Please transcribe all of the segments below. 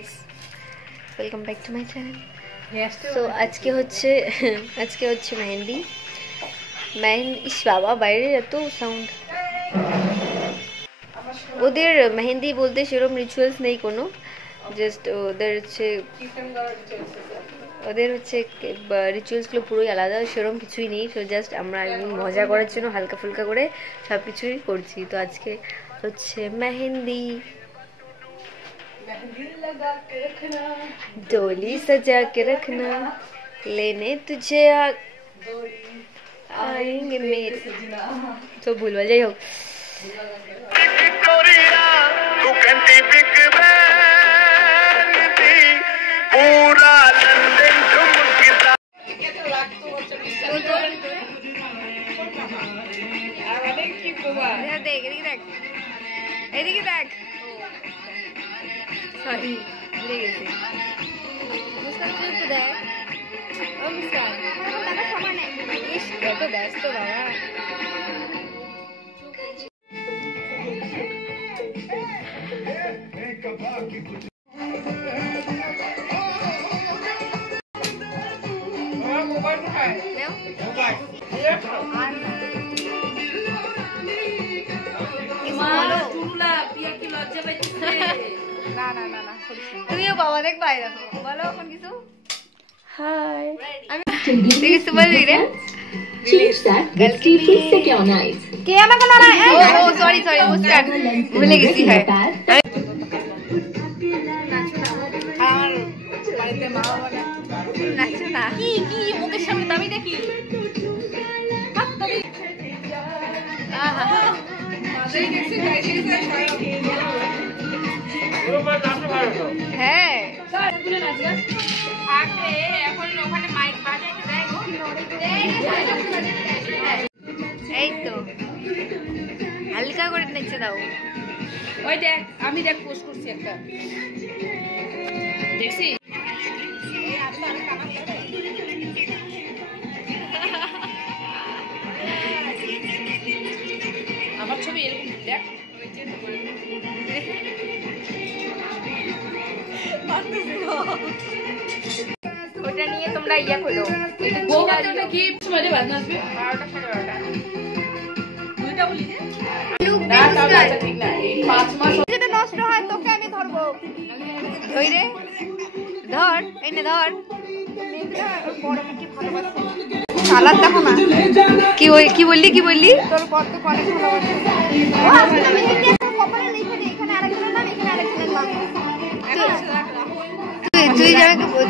Guys, welcome back to my channel. So আজকে হচ্ছে মেহেন্দি। ইস বাবা, বাইরে এত সাউন্ড। ওদের মেহেন্দি বলতে সেরকম রিচুয়ালস নেই কোনো, জাস্ট ওদের হচ্ছে রিচুয়ালসগুলো পুরোই আলাদা, সেরকম কিছুই নেই। সো জাস্ট আমরা মজা করার জন্য হালকা ফুলকা করে সব কিছুই করছি। তো আজকে হচ্ছে মেহেন্দি। डोली सजा के रखना, लेने तुझे आएंगे मेरे। तो भूलवा जाइए हो। सॉरी भूले গেছি। মুস্কান তুই তো দেখ। ও মুস্কান, টাকা সময় নাই। ইস কত ব্যস্ত বাবা। মোবাইল কোথায়? নাও মোবাইল। বলো তুলুলা পিয়া কি লজ্জা পাইছিস? না না না না, তুমিও বাবা দেখ বাইরে দেখো। বলো এখন কিছু। হাই, আমি কিছু বলবি রে? কে আমাকে না? ও সরি সরি মুস্কান, ভুলে গেছি। হ্যাঁ আমার বাড়িতে মা বাবা নাচে না। কি কি মুখের সামনে দামি দেখি। হ্যাঁ এই তো হালকা করে নেচে দাও। ওই দেখ, আমি দেখ পোস্ট করছি একটা, দেখছি। আমার ছবি এরকম দেখ। ওটা নিয়ে তোমরা ইয়া করো। কি সময় আসবে? 12টা 12:30। দুইটা বলি যে না, ঠিক না। এই 5 মাস যদি নষ্ট হয় তোকে আমি ধরবো। ধরে ধর, এই নে ধর। সালাদ দেখো না। কি বললি তোর কত অনেক ভালোবাসে।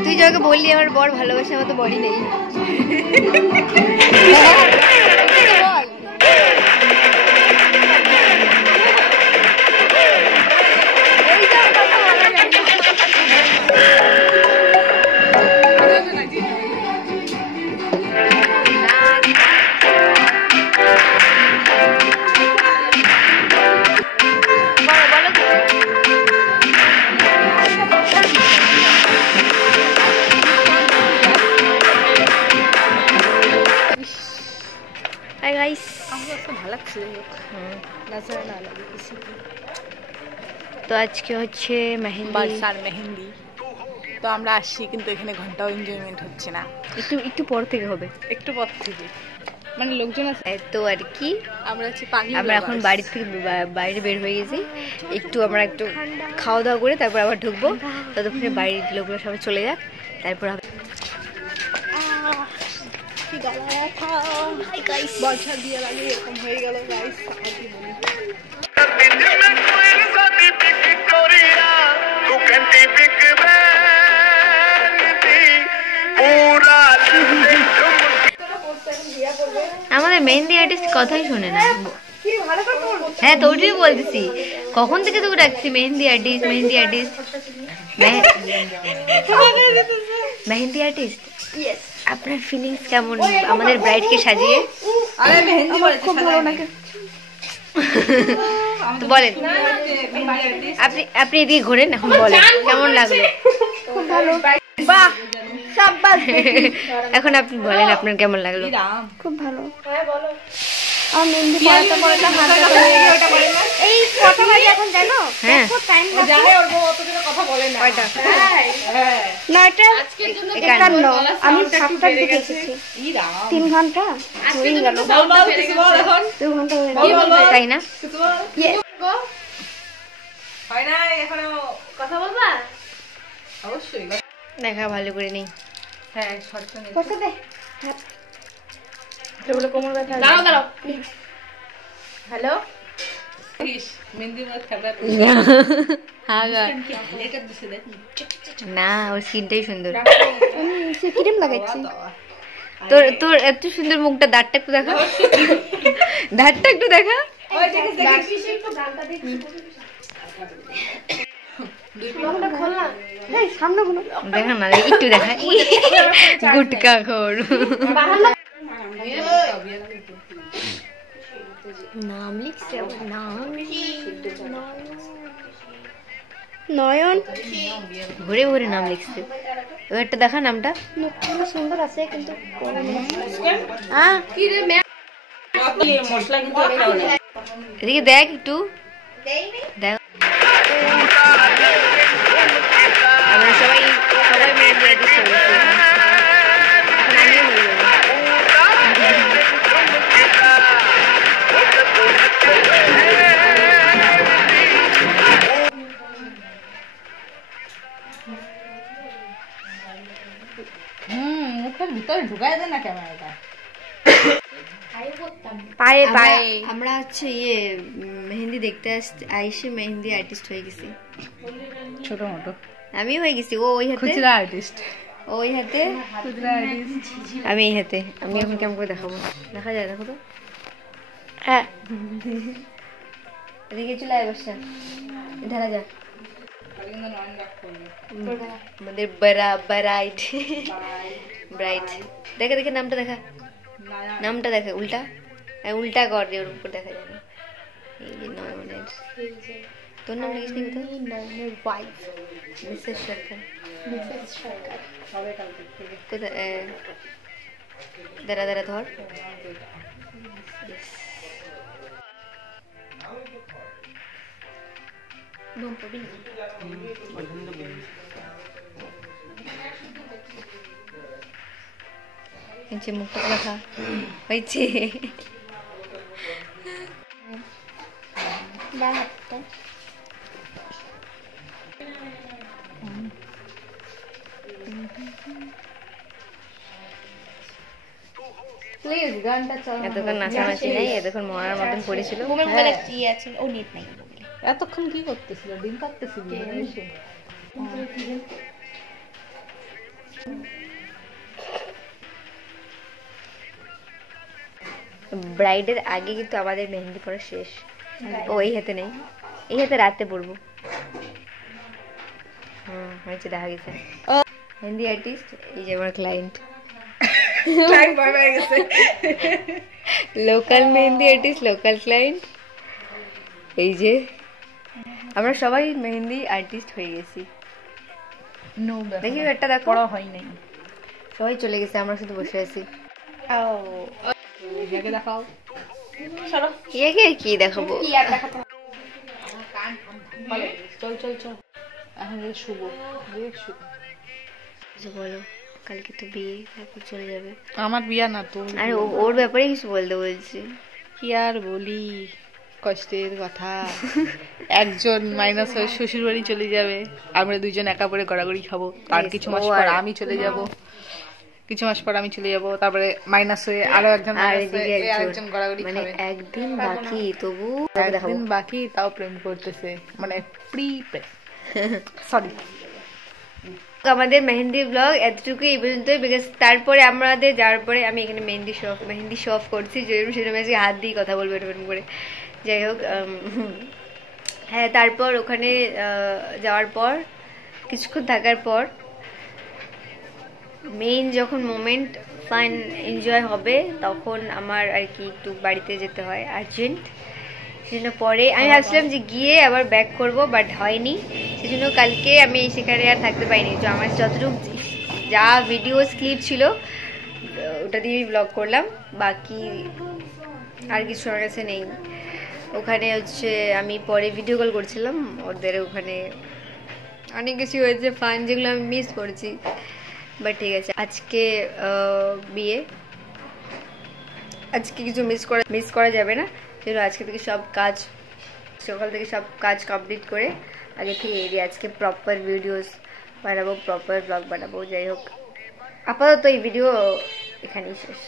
তুই যাকে বললি আমার বর ভালোবাসে, আমার তো বড়ি নেই। তো আজকে হচ্ছে মেহেন্দি। তো আমরা আসছি, কিন্তু এখানে ঘন্টাও এনজয়মেন্ট হচ্ছে না। একটু পর থেকে হবে, একটু পর থেকে, মানে লোকজন আছে তো আর কি। আমরা এখন বাড়ি থেকে বাইরে বের হয়ে গেছি। আমরা একটু খাওয়া দাওয়া করে তারপর আবার ঢুকবো। ততক্ষণে বাড়ির লোকগুলো সবাই চলে যাক, তারপর বর্ষা দিয়ে লাগে এরকম হয়ে গেল গাইস। আমাদের মেহেন্দি আর্টিস্ট কথাই শোনে না। হ্যাঁ তো ওটাই বলতেছি, কখন থেকে তোকে ডাকছি মেহেন্দি আর্টিস্ট। মেহেন্দি আর্টিস্ট, আপনার ফিলিংস কেমন আমাদের ব্রাইডকে সাজিয়ে? খুব ভালো নাকি বলেন। আপনি এদিকে ঘোরেন, এখন বলেন কেমন লাগলো? খুব ভালো। বাহ, সাব্বাস। এখন আপনি বলেন আপনার কেমন লাগলো? খুব ভালো। আর মেহেন্দি পড়াতে পড়াতে হাত এই কটা বাজে এখন জানো? কত টাইম লাগে? কথা বলে না। কয়টা? 9টা 51। আমি 7টার দিকে এসেছি। 3 ঘন্টা হয়ে গেল। 2 ঘন্টা হয়ে গেল, তাই না? হয় না এখনো কথা বলবা? অবশ্যই দেখা ভালো করে নেই। হ্যাঁ শর্ট নেই। কত দে? তোমরা কোমর ব্যথা। দাঁড়াও হ্যালো মেহেন্দি মত খাবার হাগা না, ওর স্কিনটাই সুন্দর। সে ক্রিম লাগাইছি। তোর এত সুন্দর মুখটা, দাঁতটা একটু দেখা, দাঁতটা একটু দেখা। দেখা না, একটু দেখা। গুটকা খোর। নাম লিখছে, নয়ন ঘুরে ঘুরে নাম লিখছে। একটা দেখা নামটা সুন্দর আছে কিন্তু এদিকে দেখ একটু দেখ। আমরা সবাই মেহেন্দি আর্টিস্ট হয়ে গেছি। এখন আমিও হয়ে যাবো। মুখের ভিতরে ঢুকাই দে না ক্যামেরাটা। পায়ে পায়ে আমরা হচ্ছে মেহেন্দি দেখতে আইসে মেহেন্দি আর্টিস্ট হয়ে গেছি, ছোট মোটো। আমি হয়ে গেছি। ও ওই হাতে খুচরা আর্টিস্ট, ওই হাতে খুচরা আর্টিস্ট, আমি এই হাতে। আমি এখন কেমন করে দেখাবো? দেখা যায়, দেখো তো। হ্যাঁ এদিকে চলে আয়, বসে ঢালা যা। আমাদের ব্রাইট দেখা দেখে নামটা দেখা, নামটা দেখা। উল্টা উল্টা কর, ওর উপর দেখা যায় না। এই যে নয়নের, তোর নাম লিখিস নি কোথাও? নয়নের ওয়াইফ মিসেস সরকার। কোথায়? দাঁড়া দাঁড়া ধর। মুখটা দেখা হয়েছে। এতক্ষণ নাচানাচি নেই, এতক্ষণ মরার মতন পড়েছিল। এতক্ষণ কি করতেছিল? ডিম পাড়তেছিল। ব্রাইডের আগে কিন্তু আমাদের মেহেন্দি পড়া শেষ। ও এই হাতে নেই, এই হাতে রাতে পড়বো। হয়েছে, দেখা গেছে। মেহেন্দি আর্টিস্ট এই যে আমার client, local mehndi artist, local client. এই যে আমরা সবাই মেহেন্দি আর্টিস্ট হয়ে গেছি। দেখি একটা দেখো, পড়া হয় নাই, সবাই চলে গেছে, আমরা শুধু বসে আছি। দেখাও, কি দেখাবো? চল চল চল, এখন শুভ বলো। কালকে তো বিয়ে, তারপর চলে যাবে। আমার বিয়ে না তো, আরে ওর ব্যাপারে কিছু বলতে বলছি। কি আর বলি, কষ্টের কথা। একজন মাইনাস হয়ে শ্বশুর বাড়ি চলে যাবে, আমরা দুইজন একা পরে গড়াগড়ি খাবো। আর কিছু মাস পর আমি চলে যাব, তারপরে মাইনাস হয়ে আরো একজন গড়াগড়ি খাবে। একদিন বাকি, তবু একদিন বাকি, তাও প্রেম করতেছে, মানে প্রি প্রেম। সরি, আমাদের মেহেন্দি ব্লগ এতটুকু এই পর্যন্তই। বিকজ তারপরে আমাদের যাওয়ার পরে আমি এখানে মেহেন্দি শো অফ করছি, যেরকম সেরকম আজকে হাত দিয়ে কথা বলবো এরকম করে। যাই হোক, হ্যাঁ, তারপর ওখানে যাওয়ার পর কিছুক্ষণ থাকার পর মেইন যখন মোমেন্ট ফান এনজয় হবে, তখন আমার আর কি একটু বাড়িতে যেতে হয় আর্জেন্ট। সেজন্য পরে আমি ভাবছিলাম যে গিয়ে আবার ব্যাক করব, বাট হয়নি। সেজন্য কালকে আমি সেখানে আর থাকতে পারিনি। তো আমার যতটুকু যা ভিডিওস ক্লিপ ছিল ওটা দিয়ে ব্লগ করলাম, বাকি আর কিছু আমার কাছে নেই। ওখানে হচ্ছে আমি পরে ভিডিও কল করছিলাম ওদের, ওখানে অনেক কিছু হয়েছে ফান যেগুলো আমি মিস করছি, বাট ঠিক আছে। আজকে বিয়ে, আজকে কিছু মিস করা যাবে না, যেগুলো আজকে থেকে সব কাজ, সকাল থেকে সব কাজ কমপ্লিট করে আগে থেকে আজকে প্রপার ভিডিওস বানাবো, প্রপার ব্লগ বানাবো। যাই হোক, আপাতত এই ভিডিও এখানেই শেষ।